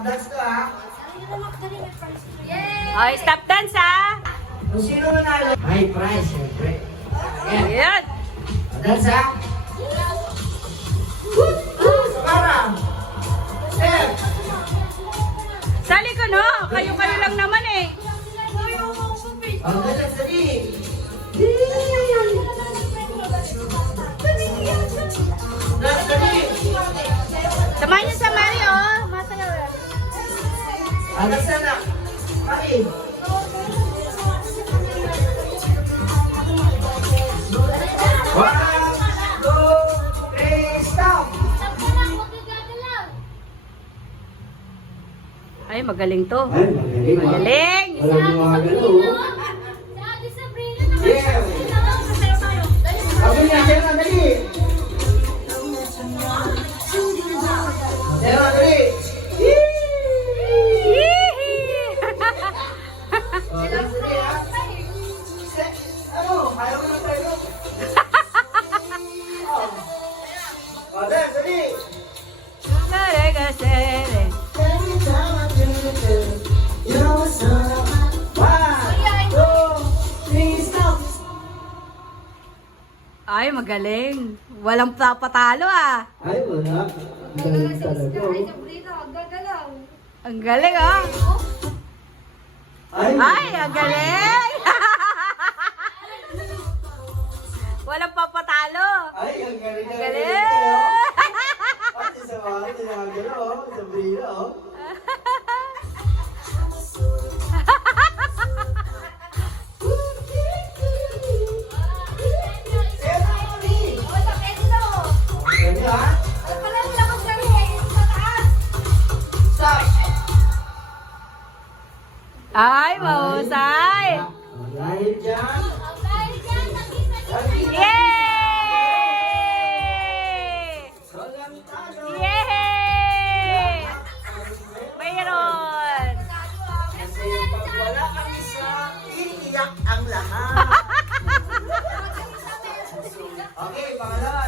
stop dance to ha. Okay, stop dance ha. Kung sino nanalo, may prize, syempre. Ayan. Dance ha. Sekarang. Step. Sali ko no, kayo-kayo lang naman eh. Ang galang sali. Dali. Samahan niyo sa Mario. Masayaw yan. Anak sana. Mari. One, two, three, stop. Ay, magaling to. Ay, magaling. Magaling. Walang mga gano'n. Yeah. Sabi niya, kaya na, dali. Kaya na, dali. Oh, dance dali, ha? Ano, kaya mo na tayo. Oh, dance, dali. One, two, three, stop. Ay, magaling. Walang patalo ah. Ay, wala. Galing talaga. Ang galing ah. Ay, Ay, ang galing. Walang papatalo. ay, ang galing na Ang galing. Pati sa mga tinagano, sa brilo, oh. Ready, ha? Stop. Ay, mahusay. Dahil dyan, Yay! walang talo. Yay! Mayroon. Kasi pag wala ang isa, iiyak ang lahat. Okay, pangalawa.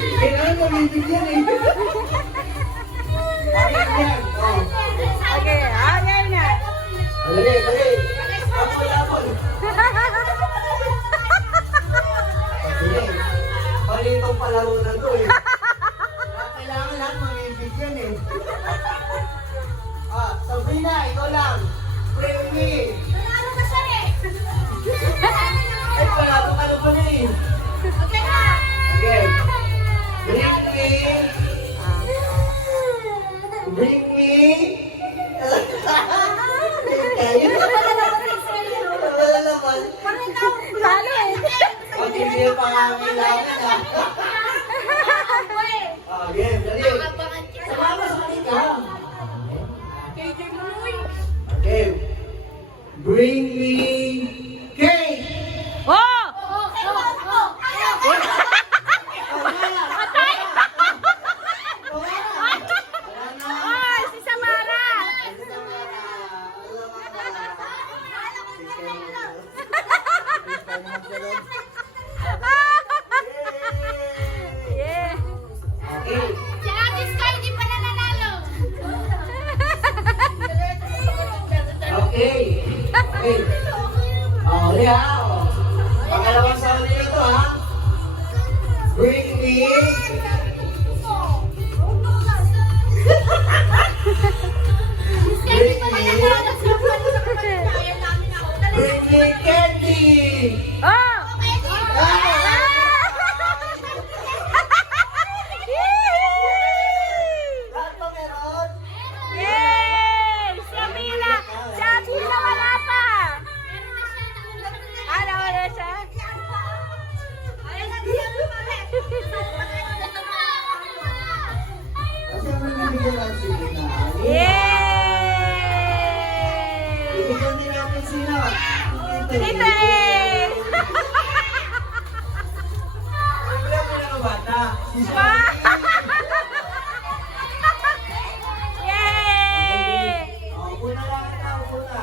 Kailangan mamibigyan eh. Mamibigyan. Oh. Okay, okay na. Dali, dali. Apol. Dali. Palitong palaro na to eh. Kailangan lahat mamibigyan eh. Ah, Sabrina, ikaw lang. Bring me. Ay, palaro ka na pala eh. Okay. Bring me. Bring me. Kayo. Wala naman. Lalo eh. Pag hindi pa kami lang na. Ah, game, dali. Sumama sa kanila. Okay. Bring me cake. Oh! Ay, si Samara! Yeah. Okay. Okay. Oh, yeah. Pangalawang sabi nyo to, ha? Bring me. Bring me candy. Oh! Lahat ba meron? Yay! Si Amila! Si Amila wala pa! Ano, wala siya? Kasi ang bibigyan natin sila. Yay! Bibigyan din natin sila. Tita! Siyempre ang pinakabata. Si Yay! Oh, una lang ito, una.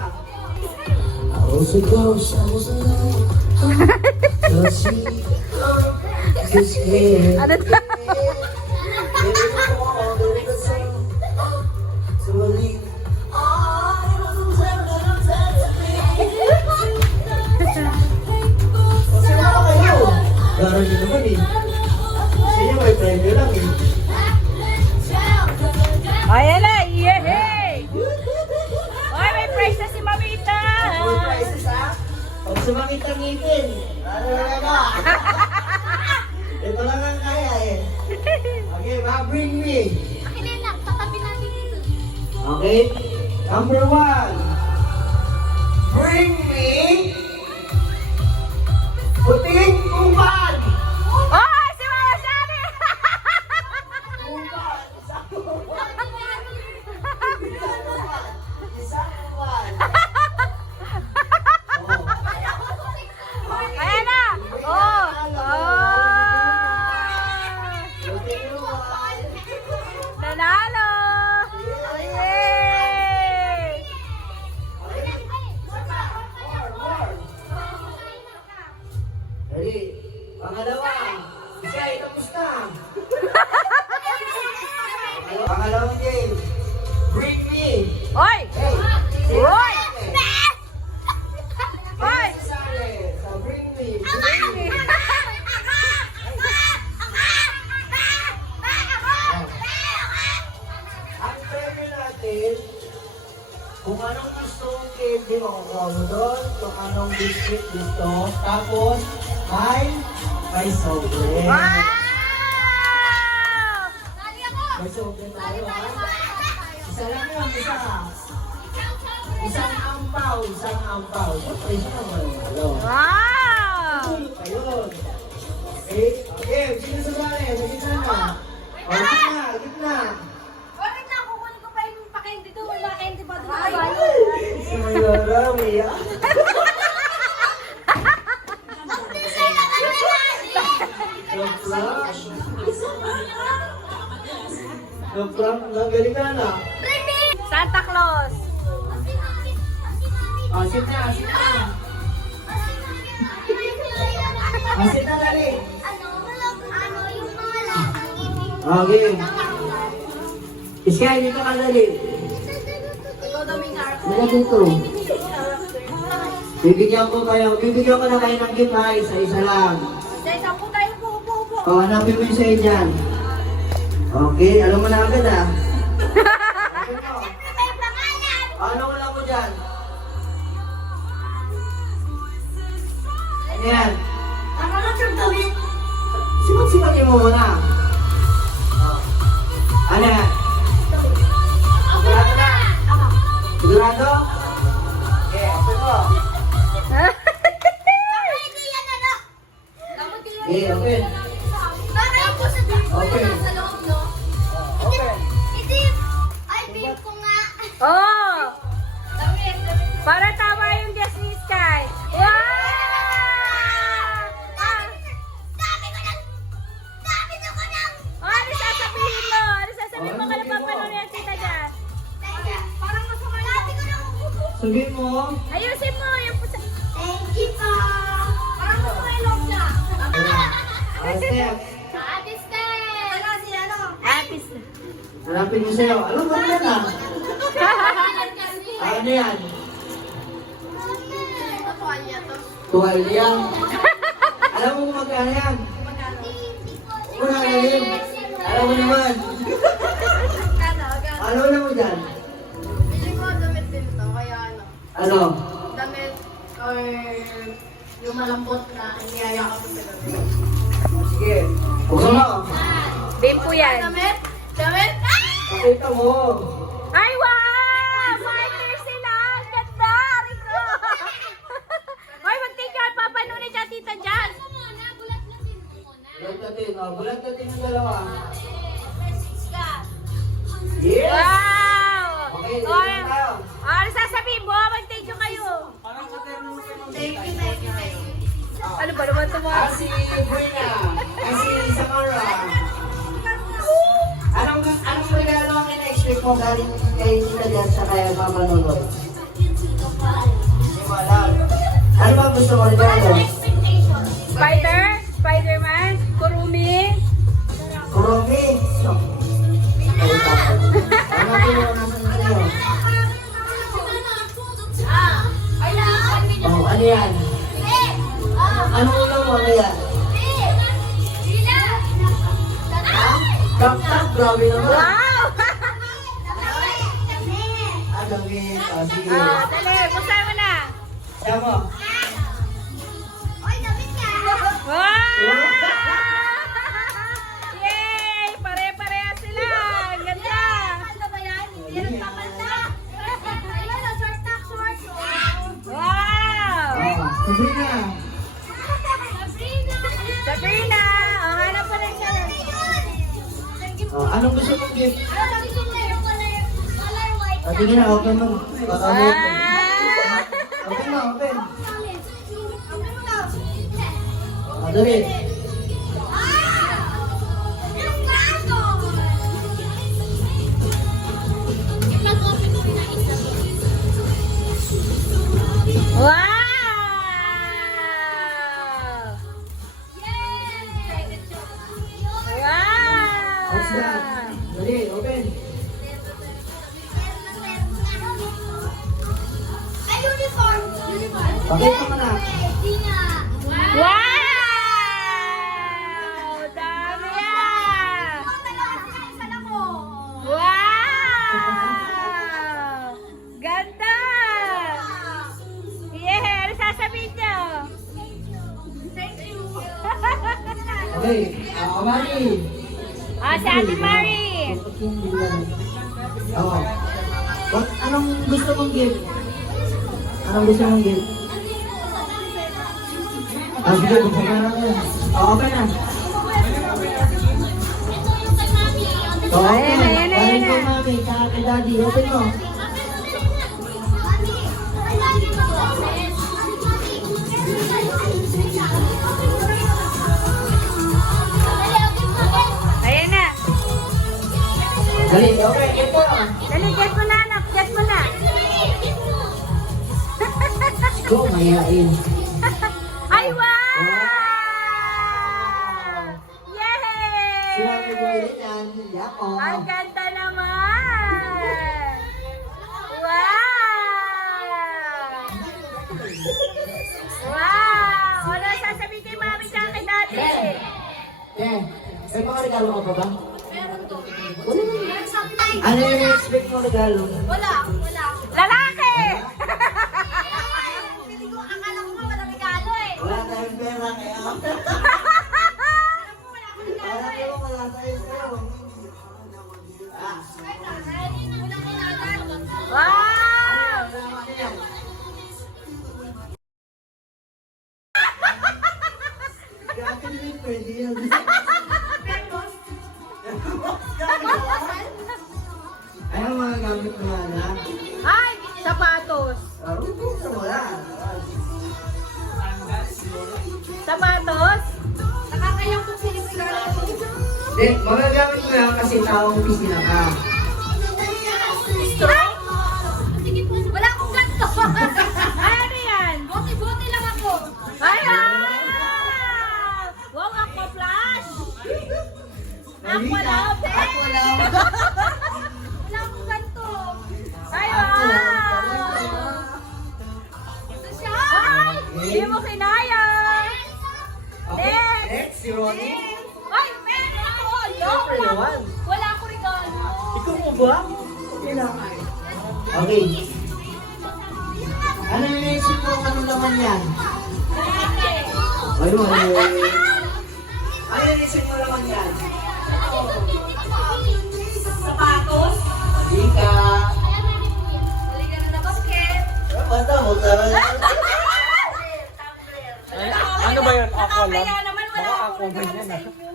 Ano to? sumakit ang ngipin. Ano na? Ito lang ang kaya eh. Okay, bring me. Akin na lang, tatabi natin dito. Okay? Number 1. Bring me puting uban. Oh, si Mama Shari! Uban. Isang uban. Isang uban. Ayan na! Oh! Puting uban. Nanalo! Yay! Ready? Pangalawa. Isa, itapos na. Pangalawang game. Bring me. Oy! Oy! Oy! So bring me. Ang premyo natin, kung anong gusto mong candy, makukuha mo doon. Kung anong biscuit gusto. Tapos, may sobre. Wow! May sobre tayo, ha? Isa lang yun, isa. Isang ampaw, isang ampaw. Siyempre, isa naman. Hello. Wow! Tulog kayo. Okay? Okay, sino sa bali? Sa gitna na. O, gitna, gitna. Bakit na kukunin ko pa yung pa-candy doon? Wala candy pa doon. Si Mayora, Mia. Frank, nagaling ka na. Santa Claus. Asit na, asit na. Asit na, dali. Okay. Iskay, dito ka dali. Dali dito. Bibigyan ko na kayo ng gift ha, isa-isa lang. O, hanapin mo yung sa'yo dyan. Okay, alam mo na agad ha. Ano wala mo dyan? Ano yan? Sipat-sipatin mo muna. Ano yan? Sigurado na? Sigurado? Okay, open mo. Okay, open. Oh! Para tama yung guess ni Sky. Wow! Oh, ano sasabihin mo? Ano sasabihin mo kung napapanood yan kita dyan? Sabihin mo. Ayusin mo yung pusa. Step. Atis. Hanapin mo sa'yo. Alam mo yan ah. Ano yan? Tuwalya. Alam mo kung magkano yan? Wala na yun. Alam mo naman. Ano na mo dyan? Ano? Damit or yung malambot na niyayakap ko sa gabi. Sige. Buksan mo. Bimpo yan. Damit? Damit? Pakita mo. Ay, wow! Partner sila! Ang ganda! Rico! Hoy, mag-take papanood ni Tita Jan. Bulat natin. Bulat natin yung dalawa. Yes! Wow! Okay, dito Oy, na tayo. ano sasabihin mo? Mag-take kayo. Thank you, thank you, thank you. Ano ba naman ito mga? Si Buena. Si Samara. Anong regalo ang in-expect mo galing kay Tita Jan sa kaya mamanunod? Hindi mo alam. Ano ba gusto mo regalo? Spider? Spider-Man? Kurumi? Kuromi. So, ano pinunanasan sa'yo? Oh, ano yan? Ano ulam mo? Ano yan? Tap-tap, grabe naman. Wow! Damit. Sige. Dali, buksan mo na. Siya mo. Anong gusto mong gift? Tingin na, open mo. Wow! Open mo, open. Dali. Wow! What's that? Wow! Dali, open. Bakit mo na? Wow! Dami yan! Wow! Ganda! Yeah! Ano sasabihin niyo? Okay, Mari. Si Ate Marie! Oo. Anong gusto mong gift? Anong gusto mong gift? Sige, buksan ka na yan. Open na. Ayan na, ayan na, ayan Galing na. kay mami, tsaka kay daddy. Open mo. Ayan na! Dali, okay, get mo. Dali, get mo na anak! Get mo na! Go, mayain. Ay, wow! Sila may Yay! gawin yan. Yako. Ang ganda naman! Wow! Wow! Ano sasabihin kay mami tsaka kay daddy? Eh, may mga regalo ka pa ba? Ano yung expect mo regalo? Lalaki! Wala tayong pera kaya. Wala tayong wala tayong pera. Wow! Ano yan? Grabe din, pwede yan. Ano mga gamit mo na? Ay! Sapatos! Buksan mo lang. Sapatos? Nakakayang kung sinisigara ko. Magagamit mo yan kasi taong opisina ka. Ay! Wala akong ganito. Ay, ano yan? Buti-buti lang ako. Ay, wow, aqua flash! Aqua love, eh! Ako lang. Wala akong ganito. Ay, wow! Ito siya. Ay! Hindi mo kinaya! Okay, next, si Ronnie. Ay, meron ako! Siyempre naman. Wala akong regalo. Ikaw mo ba? Okay lang. Okay. Ano yung naisip mo? Anong laman yan? Ay, mali. Ano yung naisip mo laman yan? Sapatos? Hindi ka. Halika na na basket. Bata mo, tara na. Ano ba yun? Ako lang? Kaya naman wala Baka akong ako ba regalo yan, sa ah? inyo.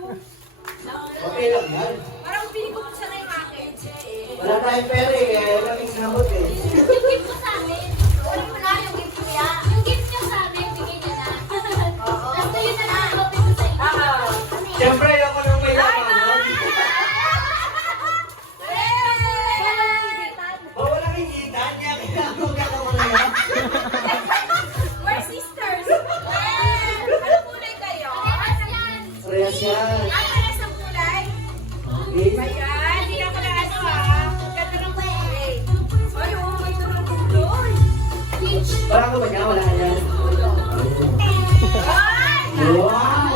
Okay lang yan. Parang pili ko siya na yung akin. Wala tayong pera eh. Kaya lang isnabot eh. Yung gift ko sa amin. Kunin mo na yung gift ko yan. Yung gift niya sa amin, bigay niya na. Basta yun na lang. Open ko sa inyo. Siyempre, ako nang may laman. Bawal ang higitan niya. Kaya ako gagawin na yan. We're sisters. Ano kulay kayo? Parehas yan. Ay, para sa kulay? Okay. Ayan, hindi ka pala ano ganda ng kulay. Ay, oh, may tulong kulay. Parang ko ba niya? Wala yan. Ay! Wow!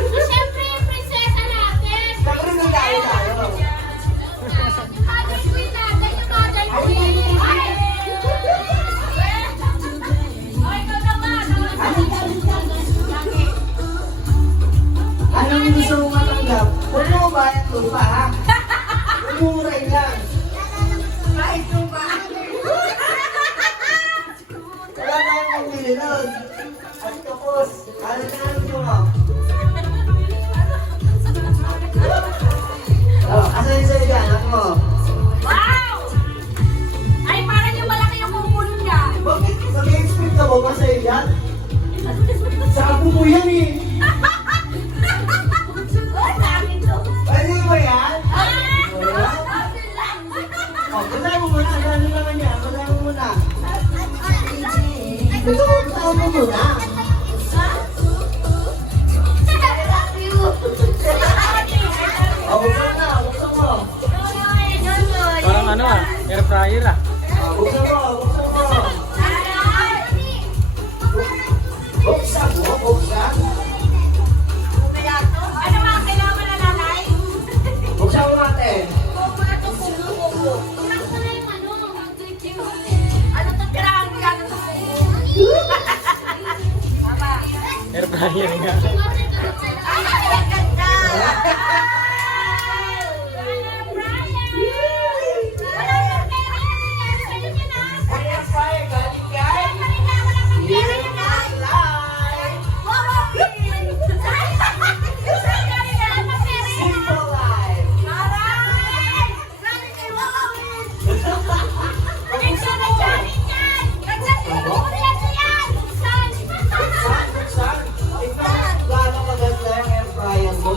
Siyempre, prinsesa natin. Siyempre, nang tayo tayo. Yung mother ko yung tatay, yung mother ko yun. Ay! Ay, ikaw naman. Anong gusto mo matanggap? Huwag mo bayad lupa, ha? Umuray lang. Kahit lupa. Wala tayong pambili nun. At tapos, ano na lang nyo mo? muna. O, buksan na, buksan mo. Parang ano air fryer Buksan mo, buksan mo. Buksan mo, buksan. Ano mga kailangan na nanay? Buksan mo natin. Ano to tirahan ka sa air fryer nga. Ay, ang ganda! Ayan, fire, galing kay Live Life. Simple life. Buksan, buksan. Tingnan mo gaano maganda yung air fryer mo.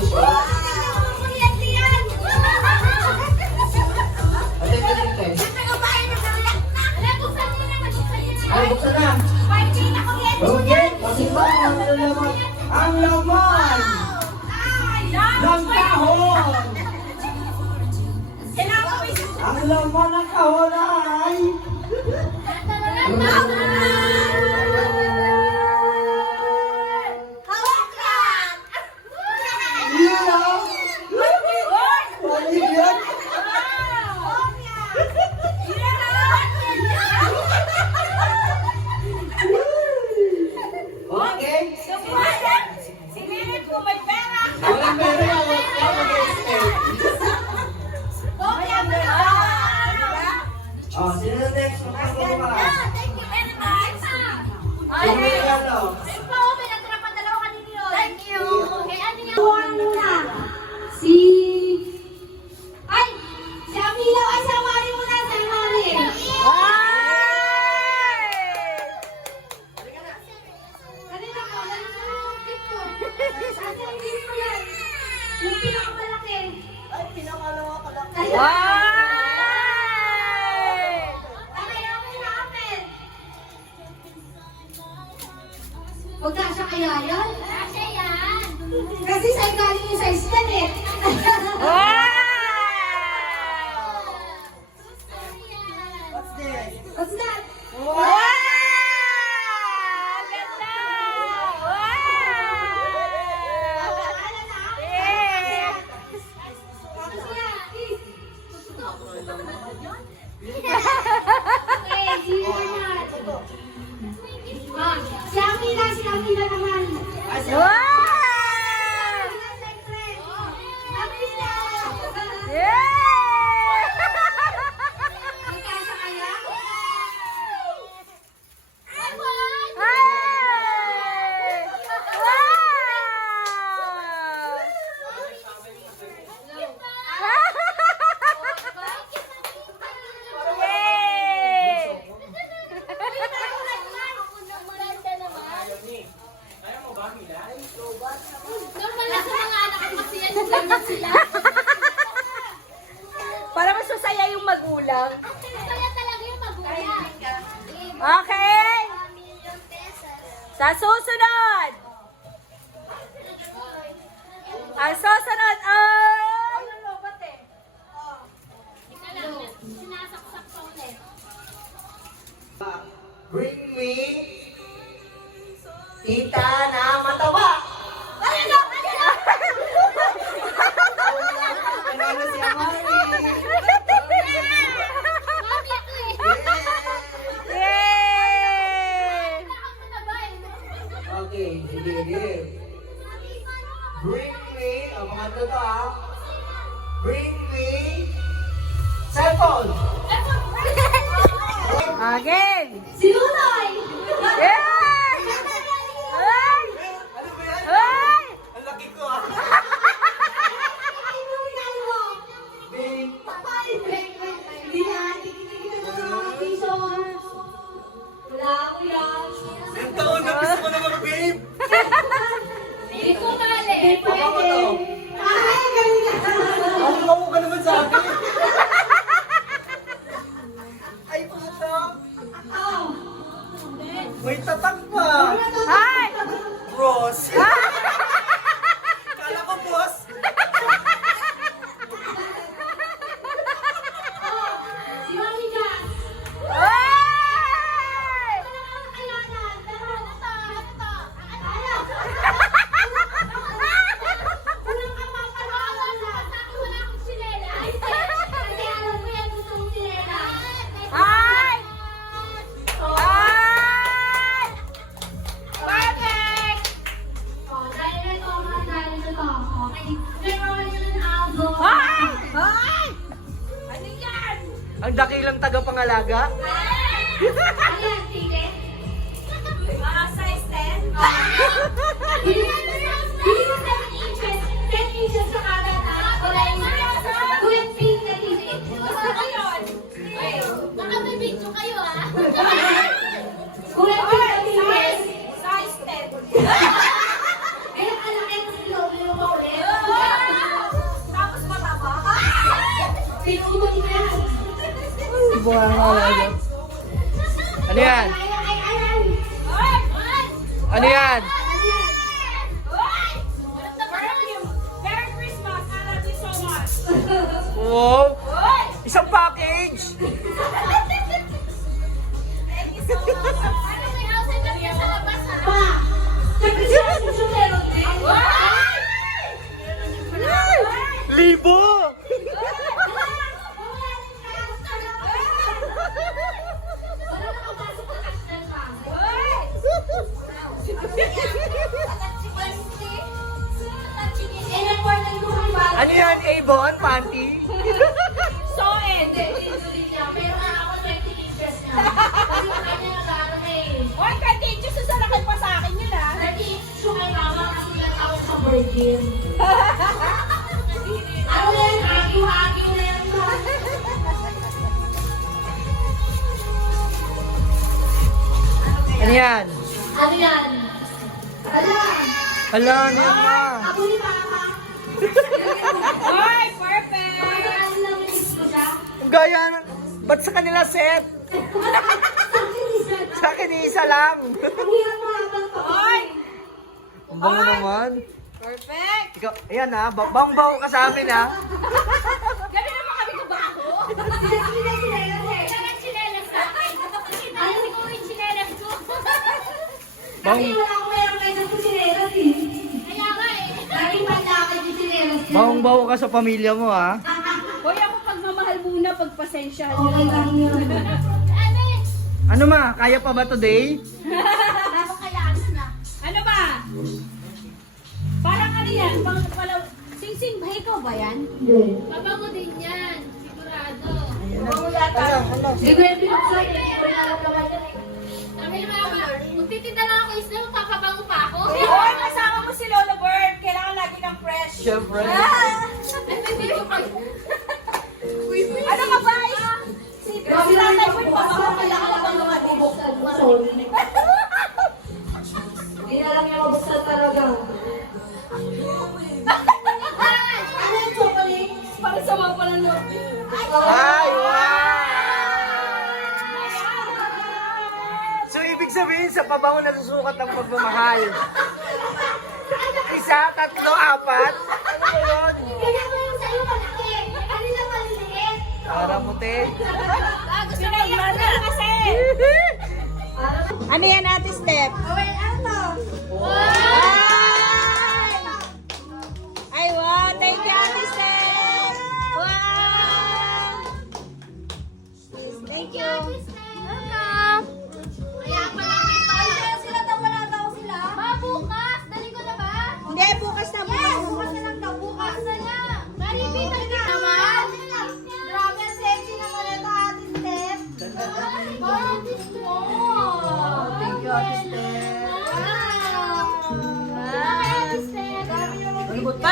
Ate, ate. Ay, buksan na. Okay, kasi ba ang laman? Ang laman ng kahon. Ang laman ng kahon ay... Yun ang... Balik yan. Okay? Walang pera na, walang mag-escape. Oh, sino na next? Magkakaroon ka. Sino na yan, oh? Si... Ay! Si Amila! Ay, si Amari muna! Si Amari! Kanina ko, yung gift ko. Saan yung gift ko yan? Yung pinakamalaki. Ay, pinakalawa ka lang. Huwag na siya kaya yan? Kasya yan! Kasi sa'yo galing yung size yan eh. What's this? What's that? Si Amila naman. Ay, si- Magkasa kaya? Para mas masaya yung magulang. Kaya talaga yung magulang. Okay. Sa susunod. Ang susunod ay... Sinasaksak pa ulit. Bring me tita na mataba. Ano si Amari? Yay! Okay, sige, sige. Bring me, mga to ah. Bring me cellphone. Again. Si Lunoy! Yay! Ay! Ano ba yan? Ay! Ang laki ko ah. Bing. Hindi na, tigil-tigil na ng mga piso. Wala ko yan. Ang taon na gusto ko naman, babe. Hindi ko mali. Baka mo to. Ay, galing na. Ang kamu ka naman sa akin. Ay, puta. Oh. May tatak Ang dakilang tagapangalaga. Ano yan, tite? Size 10. Hindi na 7 inches. 10 inches sa kanan at kulay 20 centimeters. Basta kayo. Baka may video kayo ah. Kulay 20 centimeters. Size 10. Ay, nakalaki ng loob yung makulit. Tapos mataba. Pinutol niya. Ano yan? Ano yan? Merry Christmas! I love you so much! Wow! Isang package! Thank you so much! Ano may outside lang yan sa labas ha? Pa! Nag-isip si Sumero din. Libo! Ano yan? Avon? Panty? So end! Hoy, contagious sa salakal pa sa akin yun ah! Ano yan? Ano yan? Ala! Hala, ano yan ma? Ako ni Papa. Hoy, perfect! Ano lang yung gusto siya? Ang gaya na- ba't sa kanila set? Sa akin isa lang. Ang hirap mahabang pa. Hoy! Ang bango naman. Perfect! Ikaw, ayan ha, bang-baw ka sa amin ha. Gabi naman kami ko ba ako? Chinelas sa akin. Ano ko yung chinelas ko? Bang, Kasi wala akong meron kayo sa chinelas eh. Kaya nga eh. Laging panlakad yung chinelas ko. bang-baw ka sa pamilya mo ha. Hoy, ako pagmamahal muna, pagpasensyahan niyo. Okay lang yun. Ano eh? Ano ma, kaya pa ba today? Napakayaas na. Ano ba? Parang ano yan? Sing-sing ba? Ikaw ba yan? Mabango din yan. Sigurado. Ano, ano? Hindi ko yung pinuksan eh. Hindi ko yung alam naman yan eh. Sabi ni Mama, magtitinda lang ako isla, magpapabango pa ako. Hoy, kasama mo si Lolo Bird. Kailangan lagi ng fresh. Siyempre. Ay, may video pa yun. Ano ka ba? Si Grabe si lang Tatay yung Bird, pagpapasok. pasok ka Kailangan lang. lang naman mabuksan. Sorry. Hindi na lang yung mabuksan talaga. Ano yung chocolate? Para sa mga panunod. Ay, wow! So, ibig sabihin, sa pabango nasusukat ang pagmamahal. Isa, tatlo, apat. Ano yun? Kaya mo yung sa'yo malaki. Ano lang maliliit? Para mo, te. Gusto mo yung kasi. Ano yan, Ate Step? Okay, ano? Ay, wow. Thank you, Ate Step. Wow. Thank you. Welcome. Kaya pala dito. Sila daw, wala daw sila. Bukas. Dali ko na ba? Hindi, bukas na Yes, bukas na lang daw. Bukas na lang. Maripin na naman. Grabe, ang sexy naman ito, Ate Steph. Wow, gusto mo. Thank you, Ate Steph. Ate Steph. Ano ba?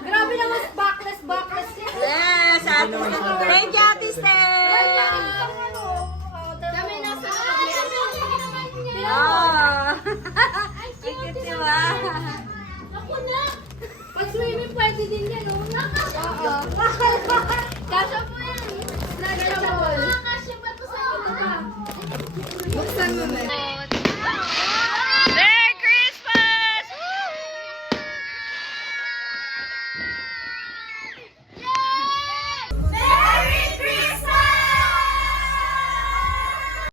Grabe naman, backless. Yes, Ate Step. Thank you, Ate Step. Dami na sa Ah. Ang cute, di ba? Ako na. Pag swimming pwede din yan, no? Oo.